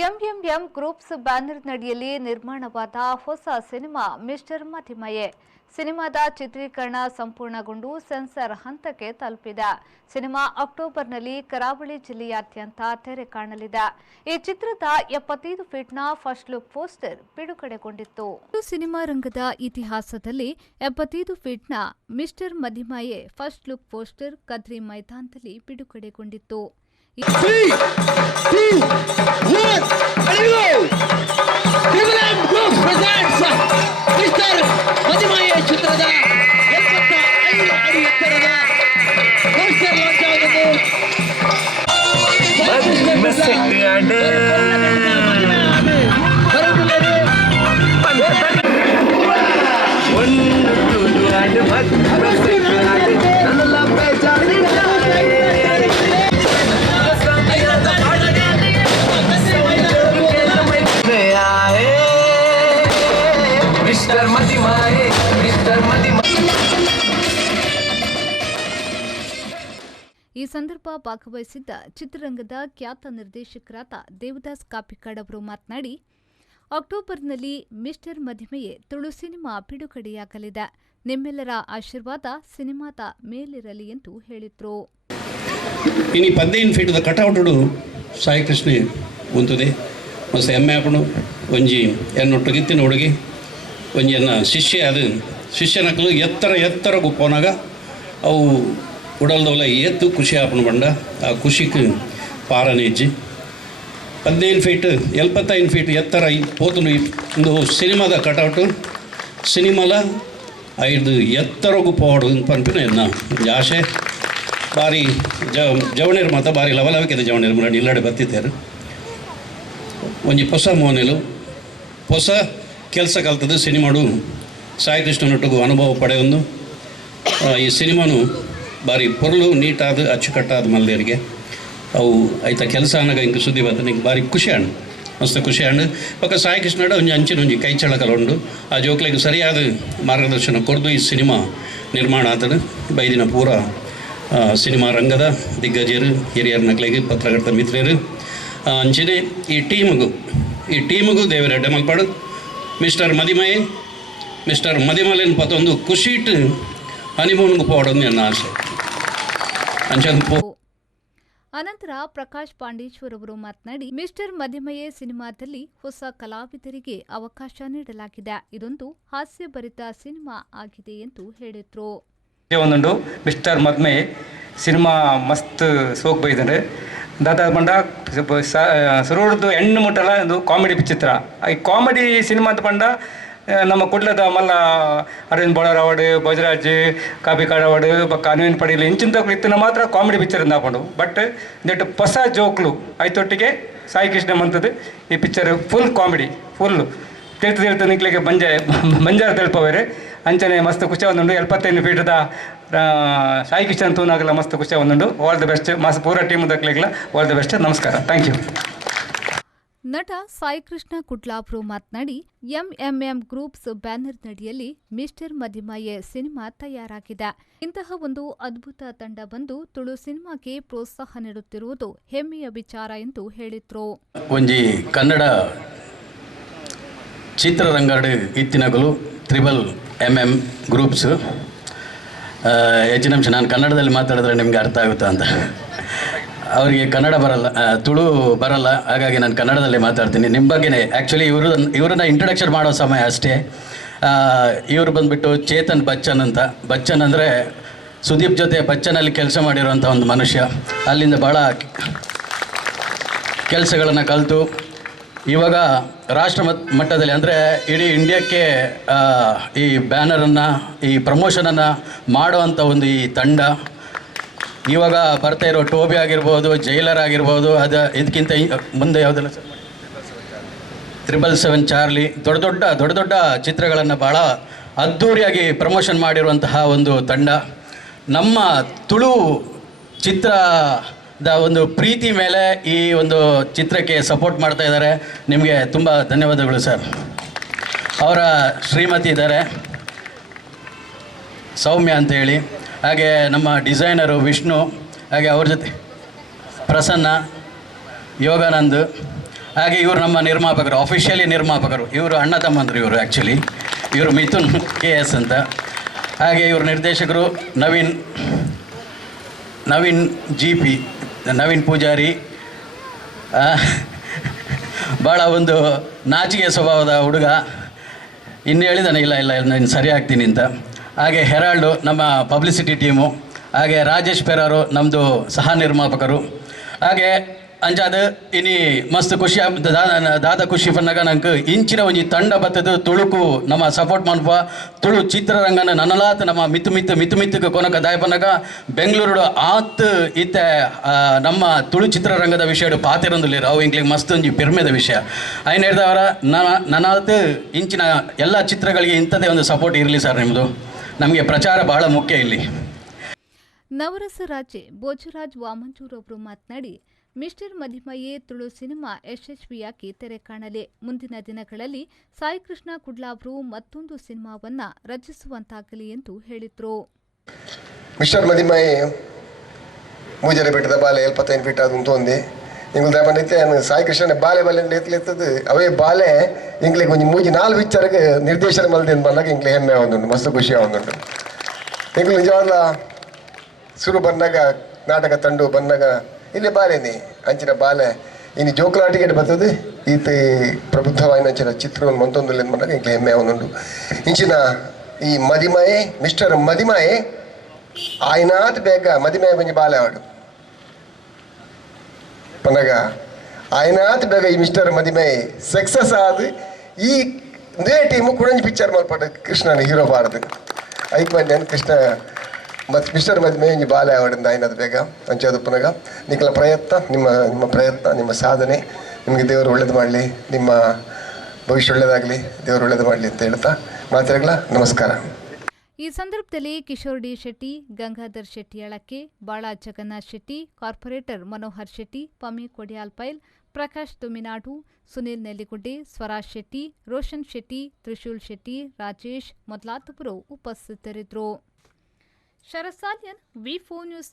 MMM groups ಬ್ಯಾನರ್ನಡಿಯಲ್ಲಿ ನಿರ್ಮಾಣವಾದ ಹೊಸ cinema mister ಮಧಿಮಯೆ ಸಿನಿಮಾದ ಚಿತ್ರೀಕರಣ ಸಂಪೂರ್ಣಗೊಂಡು ಸೆನ್ಸಾರ್ ಹಂತಕ್ಕೆ ತಲುಪಿದೆ. ಸಿನಿಮಾ ಅಕ್ಟೋಬರ್ನಲ್ಲಿ ಕರಾವಳಿ ಜಿಲ್ಲೆಯಾದ್ಯಂತ ತೆರೆ ಕಾಣಲಿದೆ. ಈ ಚಿತ್ರದ 75 ಫೀಟ್ನ ಫಸ್ಟ್ ಲುಕ್ ಪೋಸ್ಟರ್ ಬಿಡುಗಡೆಗೊಂಡಿತ್ತು. ಸಿನಿಮಾ ರಂಗದ ಇತಿಹಾಸದಲ್ಲಿ 75 ಫೀಟ್ನ mister Madimaye first look poster Kadri ಮೈದಾನದಲ್ಲಿ ಬಿಡುಗಡೆಗೊಂಡಿತ್ತು. ಚಿತ್ರದ 75 ಅಡಿ ಎತ್ತರದ ಪೋಸ್ಟರ್ ಲಾಂಚ್ ಆಗುವುದು. ಈ ಸಂದರ್ಭ ಭಾಗವಹಿಸಿದ್ದ ಚಿತ್ರರಂಗದ ಖ್ಯಾತ ನಿರ್ದೇಶಕರಾದ ದೇವದಾಸ್ ಕಾಪಿಕಾಡ್ ಅವರು ಮಾತನಾಡಿ, ಅಕ್ಟೋಬರ್ನಲ್ಲಿ ಮಿಸ್ಟರ್ ಮಧಿಮಯೆ ತುಳು ಸಿನಿಮಾ ಬಿಡುಗಡೆಯಾಗಲಿದೆ. ನಿಮ್ಮೆಲ್ಲರ ಆಶೀರ್ವಾದ ಸಿನಿಮಾದ ಮೇಲಿರಲಿ ಎಂದು ಹೇಳಿದರು. ಇನ್ನು 15 ಫೀಟ್ ಕಟೌಟುಡು ಸಾಯಿ ಕೃಷ್ಣ ಉಂತುದೆ ಮಸ್ತ್ ಎಮ್ಮೆ ಆಪುಡು ಒಂಜಿ ಎನ್ನೊಟ್ಟುಗಿತ್ತಿನ ಹುಡುಗಿ ಒಂಜಿ ಎನ್ನ ಶಿಷ್ಯ ಅದು ಶಿಷ್ಯನಕಲು ಎತ್ತರ ಗುಪ್ಪೋನಾಗ ಅವು ಉಡಲ್ದವಲ್ಲ ಎತ್ತು ಖುಷಿ ಆಪನು ಬಂಡ ಆ ಖುಷಿಗೆ ಪಾರನೇಜ್ಜಿ 15 ಫೀಟ್ 75 ಫೀಟ್ ಎತ್ತರ ಪೋತನು ಒಂದು ಸಿನಿಮಾದ ಕಟೌಟು ಸಿನಿಮಾಲ 5 ಎತ್ತರಗೂ ಪೋಡು ಪಂಪಿನ ಎನ್ನ ಆಶೆ ಬಾರಿ ಜವಣೇರು ಮಾತ ಬಾರಿ ಲವಲವಿಕೆದ ಜವಣೇರು ಮುರಾಡಿ ಇಲ್ಲಡೆ ಬತ್ತಿದ್ದಾರೆ ಒಂಜಿ ಹೊಸ ಮೋನೆಲು ಹೊಸ ಕೆಲಸ ಕಲ್ತದ್ದು ಸಿನಿಮಾಡು ಸಾಯಿ ಕೃಷ್ಣನೊಟ್ಟಿಗೂ ಅನುಭವ ಪಡೆಯೊಂದು ಈ ಸಿನಿಮಾನು ಬಾರಿ ಪೊರ್ಲು ನೀಟಾದ ಅಚ್ಚುಕಟ್ಟಾದ ಮಲ್ದೇರಿಗೆ ಅವು ಆಯ್ತಾ ಕೆಲಸ ಅನ್ನಗ ಹಿಂಗೆ ಸುದ್ದಿ ಬಂತು ನಿಂಗೆ ಬಾರಿ ಖುಷಿ ಹಣ್ಣು ಮಸ್ತ್ ಖುಷಿ ಹಣ್ಣು ಪಕ್ಕ ಸಾಯಿ ಕೃಷ್ಣಡ ಒಂಜಿ ಅಂಚಿನೊಂಜಿ ಕೈ ಚಳಕಲ ಉಂಡು ಆ ಜೋಕ್ಲಿಗೆ ಸರಿಯಾದ ಮಾರ್ಗದರ್ಶನ ಕೊಡ್ದು ಈ ಸಿನಿಮಾ ನಿರ್ಮಾಣ ಆತನು ಬೈದಿನ ಪೂರ ಸಿನಿಮಾ ರಂಗದ ದಿಗ್ಗಜರು ಹಿರಿಯರ ನಕ್ಲಿಗೆ ಪತ್ರಕರ್ತ ಮಿತ್ರರು ಅಂಚಿನೇ ಈ ಟೀಮಿಗೂ ದೇವರೆಡ್ಡೆ ಮಲ್ಪಾಡು ಮಿಸ್ಟರ್ ಮಧಿಮಲೆನ್ ಪತ್ತೊಂದು ಖುಷಿಟ್ಟು ಹನಿಮೂನ್ಗೂ ಪೋಡೋದು ನನ್ನ ಆಸೆ. ಅನಂತರ ಪ್ರಕಾಶ್ ಪಾಂಡೇಶ್ವರ್ ಅವರು ಮಾತನಾಡಿ, ಮಿಸ್ಟರ್ ಮಧಿಮಯೆ ಸಿನಿಮಾದಲ್ಲಿ ಹೊಸ ಕಲಾವಿದರಿಗೆ ಅವಕಾಶ ನೀಡಲಾಗಿದೆ. ಇದೊಂದು ಹಾಸ್ಯಭರಿತ ಸಿನಿಮಾ ಆಗಿದೆ ಎಂದು ಹೇಳಿದ್ರು. ಒಂದುಂಡು ಮಿಸ್ಟರ್ ಮಧಿಮಯೆ ಸಿನಿಮಾ ಮಸ್ತ್ ಸೋಕ್ ಬೈದರೆ ದಾದ ಬಂಡ ಸುರುಡ್ದು ಹೆಣ್ಣು ಮುಟ್ಟಲ ಒಂದು ಕಾಮಿಡಿ ಚಿತ್ರ. ಈ ಕಾಮಿಡಿ ಸಿನಿಮಾ ಅಂತ ಬಂಡ ನಮ್ಮ ಕುಡ್ಲದ ಮಲ್ಲ ಅರವಿಂದ್ ಬೋಳರ್ ಅವಾರ್ಡ್ ಭೋಜರಾಜ್ ಕಾಪಿಕಾಡ್ ಅವಾರ್ಡ್ ಬಕ್ಕ ಅನ್ವಿನ್ ಪಡೀಲ್ ಇಂಚಿನ ಇತ್ತಿನ ಮಾತ್ರ ಕಾಮಿಡಿ ಪಿಕ್ಚರ್ ಹಾಕೊಂಡು ಬಟ್ ದಟ್ ಹೊಸ ಜೋಕ್ಲು ಐತೊಟ್ಟಿಗೆ ಸಾಯಿ ಕೃಷ್ಣ ಮಂತದ್ದು ಈ ಪಿಕ್ಚರ್ ಫುಲ್ ಕಾಮಿಡಿ ಫುಲ್ ತೀರ್ಥ ನಿಕ್ಲಿಗೆ ಬಂಜಾರ ತಲುಪವೇರೆ ಅಂಚನೆ ಮಸ್ತ್ ಖುಷಿ ಒಂದುಂಡು 75 ಫೀಟದ ಸಾಯಿ ಕೃಷ್ಣ ತೂನಾಗಲ್ಲ ಮಸ್ತ್ ಖುಷಿ ಒಂದುಂಡು. ಆಲ್ ದ ಬೆಸ್ಟ್ ಮಸ್ತ್ ಪೂರ ಟೀಮ್ ದಕ್ಲಿಗ್ಲ ಆಲ್ ದ ಬೆಸ್ಟ್. ನಮಸ್ಕಾರ, ಥ್ಯಾಂಕ್ ಯು. ನಟ ಸಾಯಿ ಕೃಷ್ಣ ಕುಡ್ಲಾಬ್ರು ಮಾತನಾಡಿ, ಎಂಎಂಎಂ ಗ್ರೂಪ್ಸ್ ಬ್ಯಾನರ್ನಡಿಯಲ್ಲಿ ಮಿಸ್ಟರ್ ಮಧಿಮಯೆ ಸಿನಿಮಾ ತಯಾರಾಗಿದೆ. ಇಂತಹ ಒಂದು ಅದ್ಭುತ ತಂಡ ಬಂದು ತುಳು ಸಿನಿಮಾಗೆ ಪ್ರೋತ್ಸಾಹ ನೀಡುತ್ತಿರುವುದು ಹೆಮ್ಮೆಯ ವಿಚಾರ ಎಂದು ಹೇಳಿದ್ರು. ಒಂಜಿ ಕನ್ನಡ ಚಿತ್ರರಂಗಡ್ ಇತ್ತಿನಗಲು MMM ಗ್ರೂಪ್ಸ್ ಹೆಚ್ಚಿನ ನಿಮಿಷ ನಾನು ಕನ್ನಡದಲ್ಲಿ ಮಾತಾಡಿದ್ರೆ ನಿಮಗೆ ಅರ್ಥ ಆಗುತ್ತಾ ಅಂತ. ಅವರಿಗೆ ಕನ್ನಡ ಬರಲ್ಲ, ತುಳು ಬರಲ್ಲ, ಹಾಗಾಗಿ ನಾನು ಕನ್ನಡದಲ್ಲಿ ಮಾತಾಡ್ತೀನಿ. ನಿಮ್ಮ ಬಗ್ಗೆನೇ ಆ್ಯಕ್ಚುಲಿ ಇವರನ್ನ ಇಂಟ್ರೊಡಕ್ಷನ್ ಮಾಡೋ ಸಮಯ ಅಷ್ಟೇ. ಇವರು ಬಂದುಬಿಟ್ಟು ಚೇತನ್ ಬಚ್ಚನ್ ಅಂತ. ಬಚ್ಚನ್ ಅಂದರೆ ಸುದೀಪ್ ಜೊತೆ ಬಚ್ಚನಲ್ಲಿ ಕೆಲಸ ಮಾಡಿರುವಂಥ ಒಂದು ಮನುಷ್ಯ. ಅಲ್ಲಿಂದ ಭಾಳ ಕೆಲಸಗಳನ್ನು ಕಲಿತು ಇವಾಗ ರಾಷ್ಟ್ರ ಮಟ್ಟದಲ್ಲಿ ಅಂದರೆ ಇಡೀ ಇಂಡಿಯಾಕ್ಕೆ ಈ ಬ್ಯಾನರನ್ನು ಈ ಪ್ರಮೋಷನನ್ನು ಮಾಡುವಂಥ ಒಂದು ಈ ತಂಡ ಇವಾಗ ಬರ್ತಾ ಇರೋ ಟೋಬಿ ಆಗಿರ್ಬೋದು, ಜೈಲರ್ ಆಗಿರ್ಬೋದು, ಇದಕ್ಕಿಂತ ಮುಂದೆ ಯಾವುದೆಲ್ಲ 777 ಚಾರ್ಲಿ ದೊಡ್ಡ ದೊಡ್ಡ ಚಿತ್ರಗಳನ್ನು ಭಾಳ ಅದ್ಧೂರಿಯಾಗಿ ಪ್ರಮೋಷನ್ ಮಾಡಿರುವಂತಹ ಒಂದು ತಂಡ. ನಮ್ಮ ತುಳು ಚಿತ್ರದ ಒಂದು ಪ್ರೀತಿ ಮೇಲೆ ಈ ಒಂದು ಚಿತ್ರಕ್ಕೆ ಸಪೋರ್ಟ್ ಮಾಡ್ತಾ ಇದ್ದಾರೆ. ನಿಮಗೆ ತುಂಬ ಧನ್ಯವಾದಗಳು ಸರ್. ಅವರ ಶ್ರೀಮತಿ ಇದ್ದಾರೆ ಸೌಮ್ಯ ಅಂತೇಳಿ, ಹಾಗೆ ನಮ್ಮ ಡಿಸೈನರು ವಿಷ್ಣು, ಹಾಗೆ ಅವ್ರ ಜೊತೆ ಪ್ರಸನ್ನ, ಯೋಗಾನಂದ್, ಹಾಗೆ ಇವರು ನಮ್ಮ ನಿರ್ಮಾಪಕರು, ಅಫಿಷಿಯಲಿ ನಿರ್ಮಾಪಕರು. ಇವರು ಅಣ್ಣ ತಮ್ಮಂದರು, ಇವರು ಆ್ಯಕ್ಚುಲಿ ಇವರು ಮಿಥುನ್ KS ಅಂತ. ಹಾಗೆ ಇವರು ನಿರ್ದೇಶಕರು ನವೀನ್ GP, ನವೀನ್ ಪೂಜಾರಿ. ಭಾಳ ಒಂದು ನಾಚಿಕೆ ಸ್ವಭಾವದ ಹುಡುಗ. ಇನ್ನು ಹೇಳಿದಾನೆ ಇಲ್ಲ ನಾನು ಸರಿ ಆಗ್ತೀನಿ ಅಂತ. ಹಾಗೆ ಹೆರಾಲ್ಡು ನಮ್ಮ ಪಬ್ಲಿಸಿಟಿ ಟೀಮು. ಹಾಗೆ ರಾಜೇಶ್ ಪೆರಾರು ನಮ್ಮದು ಸಹ ನಿರ್ಮಾಪಕರು. ಹಾಗೆ ಅಂಚಾದ ಇನಿ ಮಸ್ತ್ ಖುಷಿ ದಾದ ಖುಷಿ ಪನ್ನಾಗ ನಂಗೆ ಇಂಚಿನ ಒಂಜಿ ತಂಡ ಬತ್ತದು ತುಳುಕು ನಮ್ಮ ಸಪೋರ್ಟ್ ಮನ್ಪ ತುಳು ಚಿತ್ರರಂಗನ ನನಲಾತ್ ನಮ್ಮ ಮಿತ್ತು ಕೊನಕ ದಾಯ ಪನ್ನಾಗ ಬೆಂಗಳೂರು ಆತ್ ಇತ್ತೆ ನಮ್ಮ ತುಳು ಚಿತ್ರರಂಗದ ವಿಷಯ ಪಾತಿರೊಂದುಲ್ಲೇರು ಅವು ಇಂಗ್ಲಿಗೆ ಮಸ್ತ್ ಒಂಜಿ ಪೆರ್ಮೆದ ವಿಷಯ ಐನು ಹೇಳಿದವರ ನನಾತ್ ಇಂಚಿನ ಎಲ್ಲ ಚಿತ್ರಗಳಿಗೆ ಇಂಥದ್ದೇ ಒಂದು ಸಪೋರ್ಟ್ ಇರಲಿ ಸರ್. ನಿಮ್ಮದು ನಮಗೆ ಪ್ರಚಾರ ಬಹಳ ಮುಖ್ಯ ಇಲ್ಲಿ. ನವರಸ ರಾಜೆ ಭೋಜರಾಜ್ ವಾಮಂಚೂರ್ ಅವರು ಮಾತನಾಡಿ, ಮಿಸ್ಟರ್ ಮದಿಮಯೇ ತುಳು ಸಿನಿಮಾ ಯಶಸ್ವಿಯಾಗಿ ತೆರೆ ಕಾಣಲಿ. ಮುಂದಿನ ದಿನಗಳಲ್ಲಿ ಸಾಯಿಕೃಷ್ಣ ಕುಡ್ಲ ಅವರು ಮತ್ತೊಂದು ಸಿನಿಮಾವನ್ನ ರಚಿಸುವಂತಾಗಲಿ ಎಂದು ಹೇಳಿದರು. ಮಿಸ್ಟರ್ ಮದಿಮಯೇ ಮೂಜರೆ ಬೆಟ್ಟದ ಬಾಲೆ 75 ಫೀಟ್ ಅದು ಉಂಟು ಇಂಗ್ಲ ಬಂದೈತೆ ಸಾಯಿಕೃಷ್ಣ ಬಾಲೆ ಎತ್ತಲೆತ್ತದು ಅವೇ ಬಾಲೆ ಇಂಗ್ಲಿಗೆ ಒಂದು 3-4 ಪಿಕ್ಚರ್ಗೆ ನಿರ್ದೇಶನ ಮಲ್ದೇನು ಬಂದಾಗ ಇಂಗ್ಲಿ ಹೆಮ್ಮೆ ಒಂದುಂಟು, ಮಸ್ತ್ ಖುಷಿ ಒಂದುಂಟು. ಇಂಗ್ಲಿ ನಿಜವಾದ ಶುರು ಬಂದಾಗ ನಾಟಕ ತಂಡು ಬಂದಾಗ ಇಲ್ಲಿ ಬಾಲೆನಿ ಅಂಚಿನ ಬಾಲೆ ಇನ್ನು ಜೋಕುಲಾಟಿಗೆ ಬರ್ತದೆ ಈತ ಪ್ರಬುದ್ಧವಾಯಿನ ಅಂಚಿನ ಚಿತ್ರವನ್ನು ಮಂತೊಂದು ಬಂದಾಗ ಇಂಗ್ಲಿ ಹೆಮ್ಮೆ ಒಂದುಂಟು. ಇಂಚಿನ ಈ ಮದಿಮಯೇ ಮಿಸ್ಟರ್ ಮದಿಮಯೇ ಆಯ್ನಾತ್ ಬೇಗ ಮದಿಮಯ ಬಂಜಿ ಬಾಲೆ ಆಡು ಪನಗ ಆಯ್ನಾತ್ ಬೇಗ ಈ ಮಿಸ್ಟರ್ ಮದಿಮಯೇ ಸಕ್ಸಸ್ ಆದ ಈ ನೇ ಟೀಮು ಕುಡಂಜಿ ಪಿಕ್ಚರ್ ಮಲ್ಪಟ್ಟ ಕೃಷ್ಣನ ಹೀರೋ ಬಾರದು ಐಕ್ ಬಂದೇನು ಕೃಷ್ಣ ಮತ್ತು ಮಿಸ್ಟರ್ ಮದಿಮಯೇ ಒಂಜಿ ಬಾಲೆ ಆವಡಿಂದ ಆಯ್ನದು ಬೇಗ ಅಂಚದು ಪನಗ ನಿಖಲ ಪ್ರಯತ್ನ ನಿಮ್ಮ ಪ್ರಯತ್ನ ನಿಮ್ಮ ಸಾಧನೆ ನಿಮಗೆ ದೇವರು ಒಳ್ಳೇದು ಮಾಡಲಿ, ನಿಮ್ಮ ಭವಿಷ್ಯ ಒಳ್ಳೇದಾಗಲಿ, ದೇವರು ಒಳ್ಳೇದು ಮಾಡಲಿ ಅಂತ ಹೇಳ್ತಾ ಮಾತಾಡಲ್ಲ. ನಮಸ್ಕಾರ. ಈ ಸಂದರ್ಭದಲ್ಲಿ ಕಿಶೋರ್ ಡಿ ಶೆಟ್ಟಿ, ಗಂಗಾಧರ್ ಶೆಟ್ಟಿ ಅಳಕೆ, ಬಾಳ ಜಗನ್ನಾಥ್ ಶೆಟ್ಟಿ, ಕಾರ್ಪೊರೇಟರ್ ಮನೋಹರ್ ಶೆಟ್ಟಿ, ಪಮಿ ಕೊಡಿಯಾಲ್ ಪೈಲ್, ಪ್ರಕಾಶ್ ತುಮಿನಾಡು, ಸುನಿಲ್ ನೆಲ್ಲಿಗುಡ್ಡೆ, ಸ್ವರಾಜ್ ಶೆಟ್ಟಿ, ರೋಷನ್ ಶೆಟ್ಟಿ, ತ್ರಿಶೂಲ್ ಶೆಟ್ಟಿ, ರಾಜೇಶ್ ಮೊದಲಾದವರು ಉಪಸ್ಥಿತರಿದ್ದರು. ಶರಸಾಲಿಯನ್ V4 ನ್ಯೂಸ್